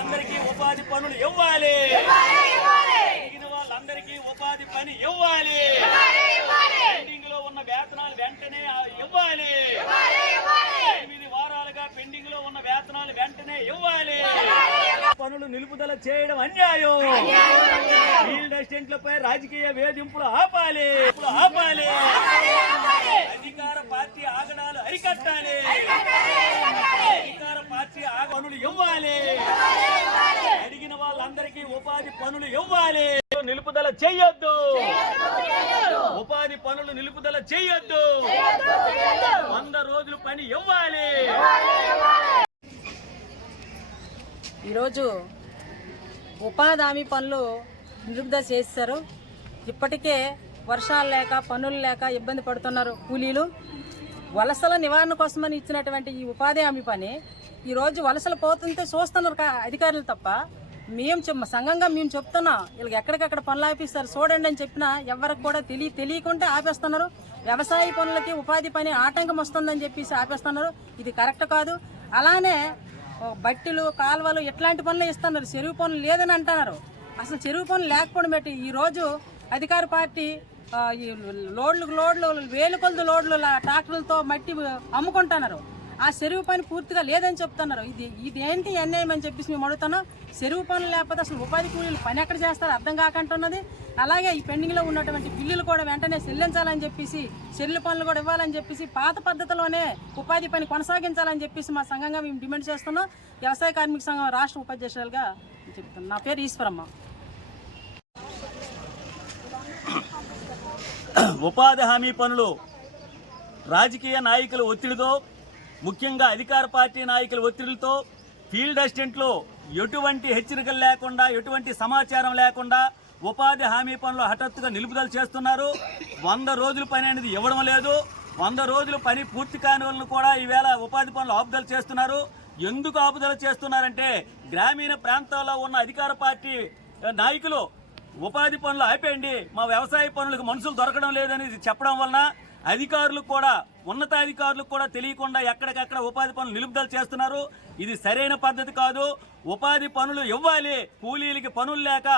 అందరికీ ఉపాధి పనులు ఇవ్వాలి. వాళ్ళందరికీ ఉపాధి పని ఇవ్వాలి. పెండింగ్ లో ఉన్న వేతనాలు వెంటనే ఇవ్వాలి. 8 వారాలుగా పెండింగ్ లో ఉన్న వేతనాలు వెంటనే ఇవ్వాలి. పనులు నిలుపుదల చేయడం అన్యాయం. ఫీల్డ్ అసిస్టెంట్లపై రాజకీయ వేధింపులు ఆపాలి. అధికార పార్టీ ఆగడాలు అరికట్టాలి. అధికార పార్టీ పనులు ఇవ్వాలి. అడిగిన వాళ్ళందరికీ ఉపాధి పనులు ఇవ్వాలి. నిలుపుదల చేయొద్దు. ఉపాధి పనులు నిలుపుదల చేయొద్దు. 100 రోజులు పని ఇవ్వాలి. ఈరోజు ఉపాధి హామీ పనులు నిలుపుదల చేశారు. ఇప్పటికే వర్షాలు లేక పనులు లేక ఇబ్బంది పడుతున్నారు కూలీలు. వలసల నివారణ కోసమని ఇచ్చినటువంటి ఈ ఉపాధి హామీ పని ఈరోజు వలసలు పోతుంటే చూస్తున్నారు అధికారులు తప్ప సంఘంగా మేము చెప్తున్నాం వీళ్ళకి ఎక్కడికక్కడ పనులు ఆపిస్తారు చూడండి అని చెప్పినా ఎవరికి కూడా తెలియకుంటే ఆపేస్తున్నారు. వ్యవసాయ పనులకి ఉపాధి పని ఆటంకం వస్తుందని చెప్పేసి ఆపేస్తున్నారు. ఇది కరెక్ట్ కాదు. అలానే బట్టీలు కాలువలు ఇట్లాంటి పనులు ఇస్తున్నారు. చెరువు పనులు లేదని అంటున్నారు. అసలు చెరువు పనులు లేకపోవడం బట్టి ఈరోజు అధికార పార్టీ లోడ్లు వేలు కొలది లోడ్లు ట్రాక్టర్లతో మట్టి అమ్ముకుంటున్నారు. ఆ చెరువు పని పూర్తిగా లేదని చెప్తున్నారు. ఇది ఏంటి అన్యాయం అని చెప్పేసి మేము అడుగుతున్నాం. చెరువు పనులు లేకపోతే అసలు ఉపాధి కూలీలు పని ఎక్కడ చేస్తారో అర్థం కాకుంటున్నది. అలాగే ఈ పెండింగ్లో ఉన్నటువంటి బిల్లులు కూడా వెంటనే చెల్లించాలని చెప్పేసి చెల్లి పనులు కూడా ఇవ్వాలని చెప్పేసి పాత పద్ధతిలోనే ఉపాధి పని కొనసాగించాలని చెప్పేసి మా సంఘంగా మేము డిమాండ్ చేస్తున్నాం. వ్యవసాయ కార్మిక సంఘం రాష్ట్ర ఉపాధ్యక్షులుగా చెప్తున్నాం. నా పేరు ఈశ్వరమ్మ. ఉపాధి హామీ పనులు రాజకీయ నాయకుల ఒత్తిడితో, ముఖ్యంగా అధికార పార్టీ నాయకుల ఒత్తిడితో ఫీల్డ్ అసిస్టెంట్లు ఎటువంటి హెచ్చరికలు లేకుండా, ఎటువంటి సమాచారం లేకుండా ఉపాధి హామీ పనులు హఠాత్తుగా నిలుపుదల చేస్తున్నారు. 100 రోజుల పని అనేది ఇవ్వడం లేదు. 100 రోజులు పని పూర్తి కాని వాళ్ళను కూడా ఈవేళ ఉపాధి పనులు ఆపుదల చేస్తున్నారు. ఎందుకు ఆపుదల చేస్తున్నారంటే గ్రామీణ ప్రాంతాల్లో ఉన్న అధికార పార్టీ నాయకులు ఉపాధి పనులు ఆపేయండి, మా వ్యవసాయ పనులకు మనుషులు దొరకడం లేదని చెప్పడం వలన అధికారులకు కూడా, ఉన్నతాధికారులకు కూడా తెలియకుండా ఎక్కడికక్కడ ఉపాధి పనులు నిలుపుదల చేస్తున్నారు. ఇది సరైన పద్ధతి కాదు. ఉపాధి పనులు ఇవ్వాలి. కూలీలకి పనులు లేక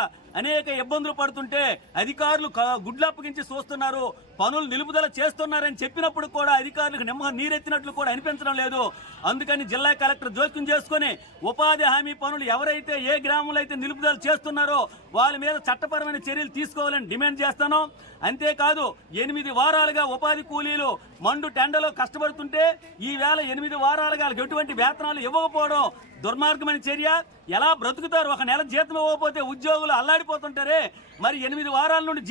అనేక ఇబ్బందులు పడుతుంటే అధికారులు గుడ్లప్పగించి చూస్తున్నారు. పనులు నిలుపుదల చేస్తున్నారని చెప్పినప్పుడు కూడా అధికారులకు నీరెత్తినట్లు కూడా అనిపించడం లేదు. అందుకని జిల్లా కలెక్టర్ జోక్యం చేసుకుని ఉపాధి హామీ పనులు ఎవరైతే ఏ గ్రామంలో అయితే నిలుపుదల చేస్తున్నారో వాళ్ళ మీద చట్టపరమైన చర్యలు తీసుకోవాలని డిమాండ్ చేస్తాను. అంతేకాదు 8 వారాలుగా ఉపాధి కూలీలు మండు టెండలో కష్టపడుతుంటే ఈవేళ 8 వారాలుగా ఎటువంటి వేతనాలు ఇవ్వకపోవడం దుర్మార్గమైన చర్య. ఎలా బ్రతుకుతారు? ఒక నెల జీతం ఇవ్వకపోతే ఉద్యోగులు అల్లాడిపోతుంటారే. మరి 8 వారాల నుండి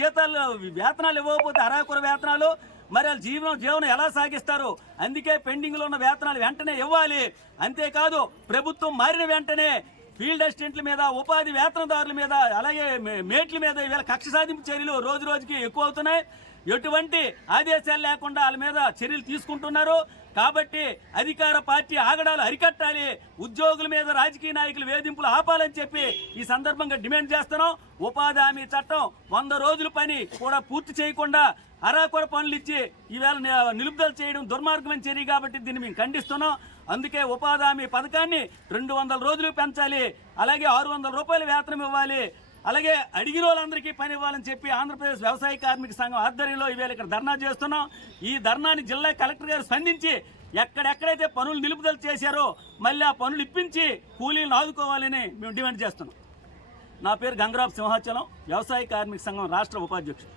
వేతనాలు ఇవ్వకపోతే అరాకొర వేతనాలు, మరి వాళ్ళ జీవనం ఎలా సాగిస్తారు? అందుకే పెండింగ్లో ఉన్న వేతనాలు వెంటనే ఇవ్వాలి. అంతేకాదు ప్రభుత్వం మారిన వెంటనే ఫీల్డ్ అసిస్టెంట్ల మీద, ఉపాధి వేతనదారుల మీద, అలాగే మేట్ల మీద ఈవేళ కక్ష సాధింపు చర్యలు రోజు రోజుకి ఎక్కువ అవుతున్నాయి. ఎటువంటి ఆదేశాలు లేకుండా వాళ్ళ మీద చర్యలు తీసుకుంటున్నారు. కాబట్టి అధికార పార్టీ ఆగడాలు అరికట్టాలి. ఉద్యోగుల మీద రాజకీయ నాయకులు వేధింపులు ఆపాలని చెప్పి ఈ సందర్భంగా డిమాండ్ చేస్తున్నాం. ఉపాధి హామీ చట్టం 100 రోజుల పని కూడా పూర్తి చేయకుండా అరాకొర పనులు ఇచ్చి ఈవేళ నిలుపుదల చేయడం దుర్మార్గమైన చర్య కాబట్టి దీన్ని మేము ఖండిస్తున్నాం. అందుకే ఉపాధి హామీ పథకాన్ని 200 రోజులు పెంచాలి. అలాగే 600 రూపాయల వేతనం ఇవ్వాలి. అలాగే అడిగిన వాళ్ళందరికీ పని ఇవ్వాలని చెప్పి ఆంధ్రప్రదేశ్ వ్యవసాయ కార్మిక సంఘం ఆధ్వర్యంలో ఈవేళ ఇక్కడ ధర్నా చేస్తున్నాం. ఈ ధర్నాని జిల్లా కలెక్టర్ గారు స్పందించి ఎక్కడెక్కడైతే పనులు నిలుపుదల చేశారో మళ్ళీ ఆ పనులు ఇప్పించి కూలీలను ఆదుకోవాలని మేము డిమాండ్ చేస్తున్నాం. నా పేరు గంగరాపు సింహాచలం, వ్యవసాయ కార్మిక సంఘం రాష్ట్ర ఉపాధ్యక్షుడు.